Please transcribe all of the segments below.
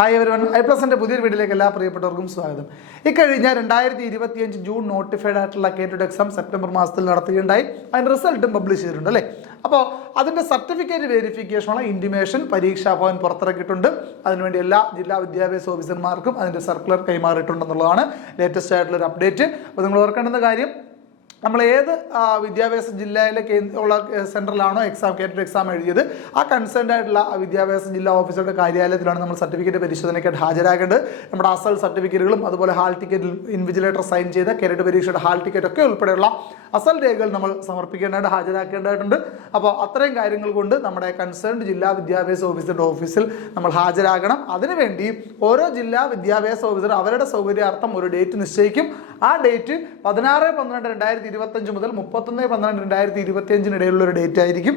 Hi everyone, ഐപ്ലസിന്റെ പുതിയൊരു വീഡിയോയിലേക്ക് എല്ലാ പ്രിയപ്പെട്ടവർക്കും സ്വാഗതം. ഇക്കഴിഞ്ഞ 2025 ജൂൺ നോട്ടിഫൈഡ് ആയിട്ടുള്ള കേറ്റഡ് എക്സാം സെപ്റ്റംബർ മാസത്തിൽ നടത്തുകയുണ്ടായി. അതിന്റെ റിസൾട്ടും പബ്ലിഷ് ചെയ്തിട്ടുണ്ട് അല്ലേ. അപ്പോൾ അതിന്റെ സർട്ടിഫിക്കറ്റ് വെരിഫിക്കേഷനുള്ള ഇന്റിമേഷൻ പരീക്ഷാ ഭവൻ പുറത്തിറക്കിയിട്ടുണ്ട്. അതിനുവേണ്ടി എല്ലാ ജില്ലാ വിദ്യാഭ്യാസ ഓഫീസർമാർക്കും അതിന്റെ സർക്കുലർ കൈമാറിയിട്ടുണ്ടെന്നുള്ളതാണ് ലേറ്റസ്റ്റ് ആയിട്ടുള്ള ഒരു അപ്ഡേറ്റ്. അപ്പോൾ നിങ്ങൾ ഓർക്കേണ്ടുന്ന കാര്യം, നമ്മൾ ഏത് വിദ്യാഭ്യാസ ജില്ലയിലെ ഉള്ള സെൻറ്ററിലാണോ കേറ്റഡ് എക്സാം എഴുതിയത്, ആ കൺസേൺഡ് ആയിട്ടുള്ള വിദ്യാഭ്യാസ ജില്ലാ ഓഫീസറുടെ കാര്യാലയത്തിലാണ് നമ്മൾ സർട്ടിഫിക്കറ്റ് പരിശോധനയ്ക്കായിട്ട് ഹാജരാകേണ്ടത്. നമ്മുടെ അസൽ സർട്ടിഫിക്കറ്റുകളും അതുപോലെ ഹാൾ ടിക്കറ്റിൽ ഇൻവിജിലേറ്റർ സൈൻ ചെയ്ത കേരറ്റ് പരീക്ഷയുടെ ഹാൾ ടിക്കറ്റ് ഒക്കെ ഉൾപ്പെടെയുള്ള അസൽ രേഖകൾ നമ്മൾ സമർപ്പിക്കേണ്ടതായിട്ട് ഹാജരാക്കേണ്ടതായിട്ടുണ്ട്. അപ്പോൾ അത്രയും കാര്യങ്ങൾ കൊണ്ട് നമ്മുടെ കൺസേൺഡ് ജില്ലാ വിദ്യാഭ്യാസ ഓഫീസറുടെ ഓഫീസിൽ നമ്മൾ ഹാജരാകണം. അതിനുവേണ്ടി ഓരോ ജില്ലാ വിദ്യാഭ്യാസ ഓഫീസർ അവരുടെ സൗകര്യാർത്ഥം ഒരു ഡേറ്റ് നിശ്ചയിക്കും. ആ ഡേറ്റ് 16/12/2025 മുതൽ 31/12/2025 ഇടയിലുള്ള ഒരു ഡേറ്റ് ആയിരിക്കും.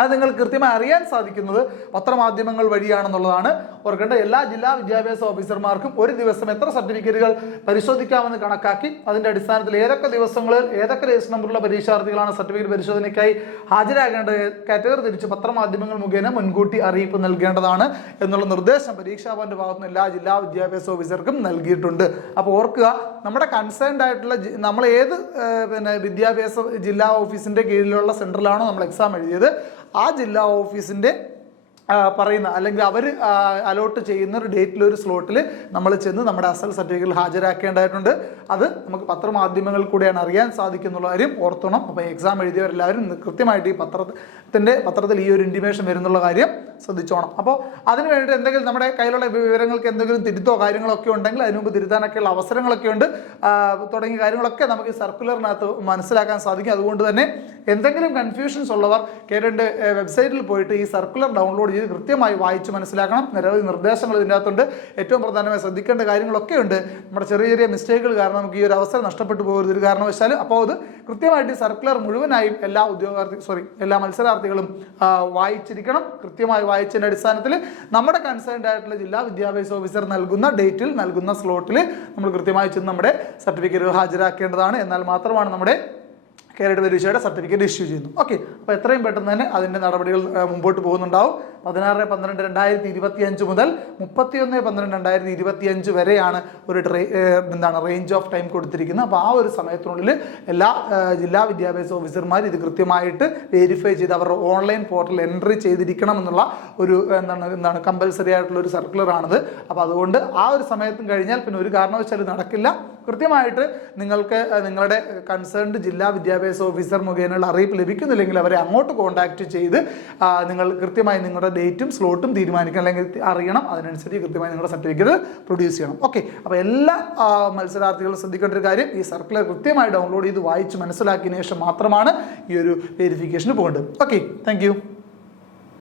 അത് നിങ്ങൾ കൃത്യമായി അറിയാൻ സാധിക്കുന്നത് പത്രമാധ്യമങ്ങൾ വഴിയാണെന്നുള്ളതാണ്. ഓർക്കേണ്ട, എല്ലാ ജില്ലാ വിദ്യാഭ്യാസ ഓഫീസർമാർക്കും ഒരു ദിവസം എത്ര സർട്ടിഫിക്കറ്റുകൾ പരിശോധിക്കാമെന്ന് കണക്കാക്കി അതിന്റെ അടിസ്ഥാനത്തിൽ ഏതൊക്കെ ദിവസങ്ങളിൽ ഏതൊക്കെ രജിസ്റ്റർ നമ്പറുള്ള പരീക്ഷാർത്ഥികളാണ് സർട്ടിഫിക്കറ്റ് പരിശോധനയ്ക്കായി ഹാജരാകേണ്ടത് കാറ്റഗറി തിരിച്ച് പത്രമാധ്യമങ്ങൾ മുഖേന മുൻകൂട്ടി അറിയിപ്പ് നൽകേണ്ടതാണ് എന്നുള്ള നിർദ്ദേശം പരീക്ഷാ ഭവന്റെ ഭാഗത്തുനിന്ന് എല്ലാ ജില്ലാ വിദ്യാഭ്യാസ ഓഫീസർക്കും നൽകിയിട്ടുണ്ട്. അപ്പോൾ ഓർക്കുക, നമ്മുടെ കൺസേൺഡ് ആയിട്ടുള്ള നമ്മൾ ഏത് വിദ്യാഭ്യാസ ജില്ലാ ഓഫീസിന്റെ കീഴിലുള്ള സെന്ററിലാണോ നമ്മൾ എക്സാം എഴുതിയത്, ആ ജില്ലാ ഓഫീസിന്റെ പറയുന്ന അല്ലെങ്കിൽ അവർ അലോട്ട് ചെയ്യുന്ന ഒരു ഡേറ്റിൽ ഒരു സ്ലോട്ടിൽ നമ്മൾ ചെന്ന് നമ്മുടെ അസൽ സർട്ടിഫിക്കറ്റ് ഹാജരാക്കേണ്ടതായിട്ടുണ്ട്. അത് നമുക്ക് പത്രമാധ്യമങ്ങളിൽ കൂടെയാണ് അറിയാൻ സാധിക്കുന്നുള്ള കാര്യം ഓർത്തണം. അപ്പോൾ എക്സാം എഴുതിയവരെല്ലാവരും കൃത്യമായിട്ട് ഈ പത്രത്തിൽ ഈ ഒരു ഇൻറ്റിമേഷൻ വരുന്നുള്ള കാര്യം ശ്രദ്ധിച്ചോണം. അപ്പോൾ അതിന് വേണ്ടിയിട്ട് എന്തെങ്കിലും നമ്മുടെ കയ്യിലുള്ള വിവരങ്ങൾക്ക് എന്തെങ്കിലും തിരുത്തോ കാര്യങ്ങളൊക്കെ ഉണ്ടെങ്കിൽ അതിന് മുമ്പ് തിരുത്താനൊക്കെയുള്ള അവസരങ്ങളൊക്കെ ഉണ്ട്. തുടങ്ങിയ കാര്യങ്ങളൊക്കെ നമുക്ക് ഈ സർക്കുലറിനകത്ത് മനസ്സിലാക്കാൻ സാധിക്കും. അതുകൊണ്ട് തന്നെ എന്തെങ്കിലും കൺഫ്യൂഷൻസ് ഉള്ളവർ കേരളൻ്റെ വെബ്സൈറ്റിൽ പോയിട്ട് ഈ സർക്കുലർ ഡൗൺലോഡ് ചെയ്ത് കൃത്യമായി വായിച്ച് മനസ്സിലാക്കണം. നിരവധി നിർദ്ദേശങ്ങൾ ഇതിൻ്റെ അകത്തുണ്ട്. ഏറ്റവും പ്രധാനമായി ശ്രദ്ധിക്കേണ്ട കാര്യങ്ങളൊക്കെ ഉണ്ട്. നമ്മുടെ ചെറിയ ചെറിയ മിസ്റ്റേക്കുകൾ കാരണം നമുക്ക് ഈ ഒരു അവസരം നഷ്ടപ്പെട്ടു പോകരുത് ഒരു കാരണവശാലും. അപ്പോൾ അത് കൃത്യമായിട്ട് ഈ സർക്കുലർ മുഴുവനായും എല്ലാ മത്സരാർത്ഥികളും വായിച്ചിരിക്കണം. കൃത്യമായി വായിച്ചതിൻ്റെ അടിസ്ഥാനത്തിൽ നമ്മുടെ കൺസേൺഡ് ആയിട്ടുള്ള ജില്ലാ വിദ്യാഭ്യാസ ഓഫീസർ നൽകുന്ന ഡേറ്റിൽ നൽകുന്ന സ്ലോട്ടിൽ നമ്മൾ കൃത്യമായി ചെന്ന് നമ്മുടെ സർട്ടിഫിക്കറ്റുകൾ ഹാജരാക്കേണ്ടതാണ്. എന്നാൽ മാത്രമാണ് നമ്മുടെ കേരറ്റ് പരീക്ഷയുടെ സർട്ടിഫിക്കറ്റ് ഇഷ്യൂ ചെയ്യുന്നു. ഓക്കെ, അപ്പോൾ എത്രയും പെട്ടെന്ന് തന്നെ അതിൻ്റെ നടപടികൾ മുമ്പോട്ട് പോകുന്നുണ്ടാവും. 16/12/2025 മുതൽ 31/12/2025 വരെയാണ് ഒരു റേഞ്ച് ഓഫ് ടൈം കൊടുത്തിരിക്കുന്നത്. അപ്പോൾ ആ ഒരു സമയത്തിനുള്ളിൽ എല്ലാ ജില്ലാ വിദ്യാഭ്യാസ ഓഫീസർമാർ ഇത് കൃത്യമായിട്ട് വെരിഫൈ ചെയ്ത് അവരുടെ ഓൺലൈൻ പോർട്ടൽ എൻട്രി ചെയ്തിരിക്കണം എന്നുള്ള ഒരു കമ്പൽസറി ആയിട്ടുള്ള ഒരു സർക്കുലറാണിത്. അപ്പോൾ അതുകൊണ്ട് ആ ഒരു സമയത്തും കഴിഞ്ഞാൽ പിന്നെ ഒരു കാരണവശാലും നടക്കില്ല. കൃത്യമായിട്ട് നിങ്ങൾക്ക് നിങ്ങളുടെ കൺസേൺഡ് ജില്ലാ വിദ്യാഭ്യാസ ഓഫീസർ മുഖേനയുള്ള അറിയിപ്പ് ലഭിക്കുന്നില്ലെങ്കിൽ അവരെ അങ്ങോട്ട് കോൺടാക്ട് ചെയ്ത് നിങ്ങൾ കൃത്യമായി നിങ്ങളുടെ ഡേറ്റും സ്ലോട്ടും തീരുമാനിക്കണം, അല്ലെങ്കിൽ അറിയണം. അതിനനുസരിച്ച് കൃത്യമായി നിങ്ങളുടെ സർട്ടിഫിക്കറ്റ് പ്രൊഡ്യൂസ് ചെയ്യണം. ഓക്കെ, അപ്പോൾ എല്ലാ മത്സരാർത്ഥികളും ശ്രദ്ധിക്കേണ്ട ഒരു കാര്യം, ഈ സർക്കുലർ കൃത്യമായി ഡൗൺലോഡ് ചെയ്ത് വായിച്ച് മനസ്സിലാക്കിയതിനു ശേഷം മാത്രമാണ് ഈ ഒരു വെരിഫിക്കേഷന് പോകേണ്ടത്. Okay, thank you.